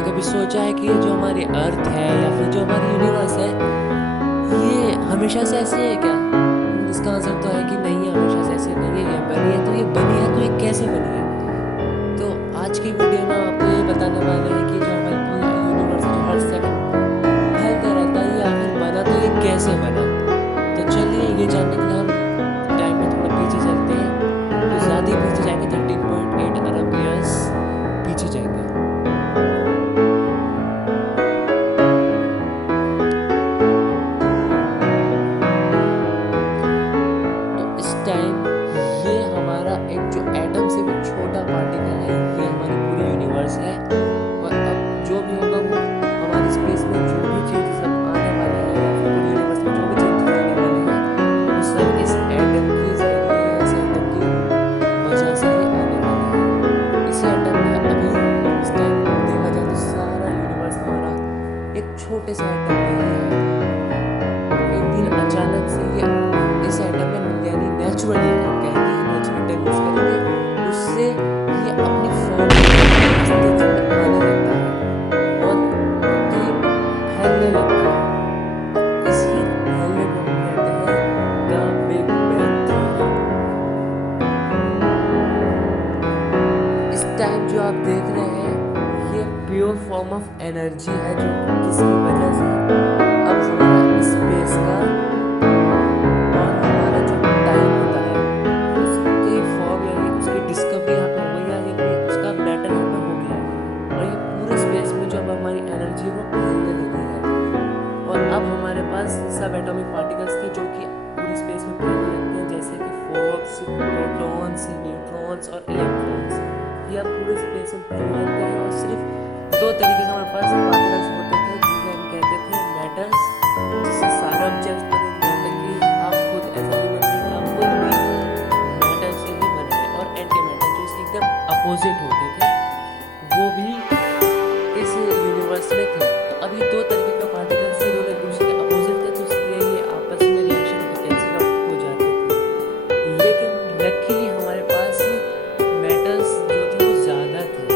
आपने कभी सोचा है कि ये जो हमारी अर्थ है या फिर जो हमारी यूनिवर्स है, ये हमेशा से ऐसी है क्या? इसका आंसर तो है कि नहीं है, हमेशा से ऐसी नहीं है। ये बनी है तो ये बनी है तो ये कैसे बनी है? तो आज की वीडियो में हम आपको ये बताने वाले हैं कि जो हमारी पूरी यूनिवर्स जो हर सेकंड फैलता रहता है, ये आखिर बना तो ये कैसे बना? तो चलिए ये जानने के लिए हम टाइम में थोड़ा पीछे चलते हैं। तो ज़्यादा ही पीछे जाएंगे, 13.8 अरब ईयर्स पीछे जाएंगे। तो इस टाइम ये हमारा एक जो एटम से भी छोटा पार्टिकल है, ये हमारी पूरी यूनिवर्स है। और अब जो भी होगा वो हमारे स्पेस में जो भी चेंजेस अब आने वाले हैं या फिर पूरी यूनिवर्स में जो भी चेंजेस आने वाले हैं, वो सब इस एटम के जरिए, इस एटम की वजह से ही आने वाले हैं। इस एटम में अभी इस टाइम देखा जाए तो सारा यूनिवर्स हमारा एक छोटे से एटम में ही है। एक दिन अचानक से ये इस एटम में, यानी नेचुरली हम कहेंगे, नेचुरल टर्म यूज करेंगे, उससे ये अपनी फॉर्म अस्तित्व में आने लगता है और ये फैलने लगता है। इसी फैलने को हम कहते हैं द बिग बैंग थ्योरी। इस टाइम जो आप देख रहे हैं, ये प्योर फॉर्म ऑफ एनर्जी है, जो किसकी वजह से अब हमारा स्पेस का और हमारा जो टाइम होता है उसकी फॉर्म, यानी उसकी डिस्कवरी यहाँ पे हो गई है, यानी उसका मैटर यहाँ पे हो गया है। और ये पूरे स्पेस में जो अब हमारी एनर्जी है वो फैलने लगी है। और अब हमारे पास सब एटॉमिक पार्टिकल्स थे जो कि पूरे स्पेस में फैलने लगते हैं, जैसे कि फोर्स, प्रोटॉन्स, न्यूट्रॉन्स और इलेक्ट्रॉन्स। ये अब पूरे स्पेस में फैलने लगते हैं। और सिर्फ दो तरीके से हमारे पास पार्टिकल्स होते थे, जिसे हम कहते थे मैटर्स, जिससे सारे ऑब्जेक्ट्स बने थे, यहाँ तक कि आप खुद ऐसा नहीं मान सकते, आप खुद भी मैटर से ही बने थे। और एंटी मैटर जो इसके एकदम अपोजिट होते थे, वो भी इस यूनिवर्स में थे। तो अभी दो तरीके का पार्टिकल्स थे, दोनों एक दूसरे के अपोजिट थे, तो इसलिए ये आपस में रिएक्शन होकर कैंसिल आउट हो जाते थे। लेकिन लकीली हमारे पास मैटर्स जो थे वो ज़्यादा थे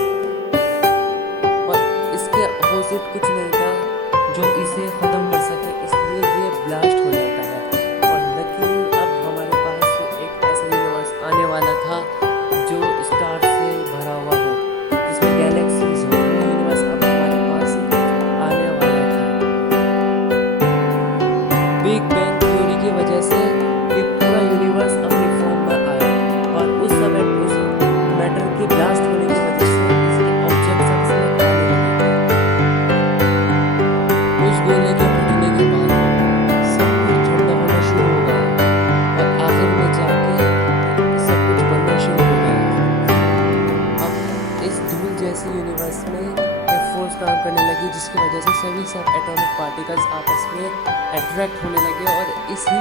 और इसके अपोजिट कुछ नहीं था जो इसे ख़त्म कर सके, इसलिए ये ब्लास्ट हो जाता है। और लकीली अब हमारे पास एक ऐसा यूनिवर्स आने वाला था जो स्टार से भरा हुआ हो, जिसमें गैलेक्सीज हो। वो यूनिवर्स अब हमारे पास आने वाला था। बिग बैंग थ्योरी की वजह से ये पूरा यूनिवर्स अपनी फॉर्म में आया और उस समय उस मैटर के ब्लास्ट होने की वजह से इसके ऑब्जेक्ट्स सब आने लगे। उस गोले के फटने के बाद सब कुछ ठंडा होना शुरू हो गया और आखिर में जाके सब कुछ बनना शुरू हो गया। अब इस धूल जैसे यूनिवर्स में एक फोर्स काम करने लगी, जिसकी वजह से सभी सब एटॉमिक पार्टिकल्स आपस में अट्रैक्ट होने लगे और इसी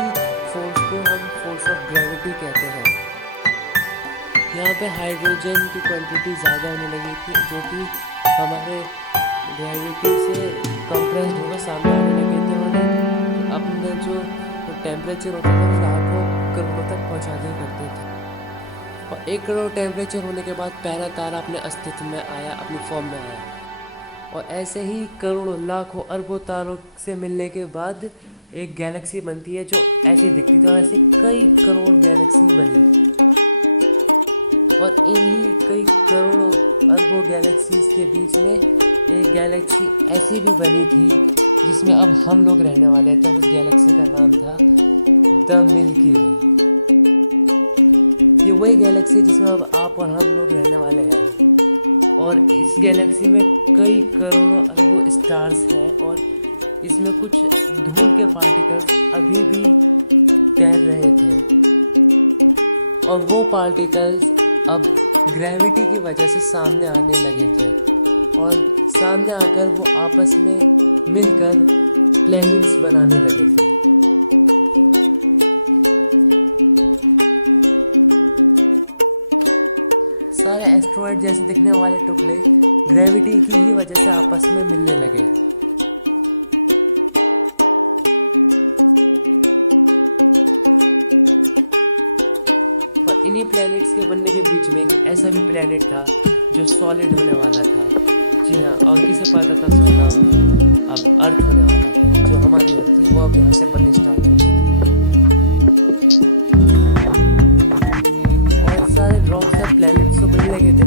फोर्स को हम फोर्स ऑफ ग्रेविटी कहते हैं। यहाँ पे हाइड्रोजन की क्वांटिटी ज़्यादा होने लगी थी, जो कि हमारे ग्रेविटी से कंप्रेस्ड होकर सामने आने लगे थे और अपना जो टेम्परेचर होता था लाखों करोड़ों तक पहुँचा दिया करते थे। और 1 करोड़ टेम्परेचर होने के बाद पहला तारा अपने अस्तित्व में आया, अपनी फॉर्म में आया। और ऐसे ही करोड़ों, लाखों, अरबों तारों से मिलने के बाद एक गैलेक्सी बनती है जो ऐसी दिखती थी, और ऐसे कई करोड़ गैलेक्सी बनी। और इन्हीं कई करोड़ों अरबों गैलेक्सीज के बीच में एक गैलेक्सी ऐसी भी बनी थी जिसमें अब हम लोग रहने वाले थे। उस गैलेक्सी का नाम था द मिल्की वे। ये वही गैलेक्सी जिसमें अब आप और हम लोग रहने वाले हैं। और इस गैलेक्सी में कई करोड़ों अरबों स्टार्स हैं और इसमें कुछ धूल के पार्टिकल्स अभी भी तैर रहे थे। और वो पार्टिकल्स अब ग्रेविटी की वजह से सामने आने लगे थे और सामने आकर वो आपस में मिलकर प्लैनेट्स बनाने लगे थे। सारे एस्ट्रॉयड जैसे दिखने वाले टुकड़े ग्रेविटी की ही वजह से आपस में मिलने लगे। और इन्हीं प्लैनेट्स के बनने के बीच में एक ऐसा भी प्लैनेट था जो सॉलिड होने वाला था, जी हाँ, अंकी से पता था उसका नाम अब अर्थ होने वाला था। जो हमारी अर्थ थी वो अब यहाँ से बननी स्टार्ट हो गई थी और सारे रॉक्स या प्लैनेट्स तो बनने लगे थे,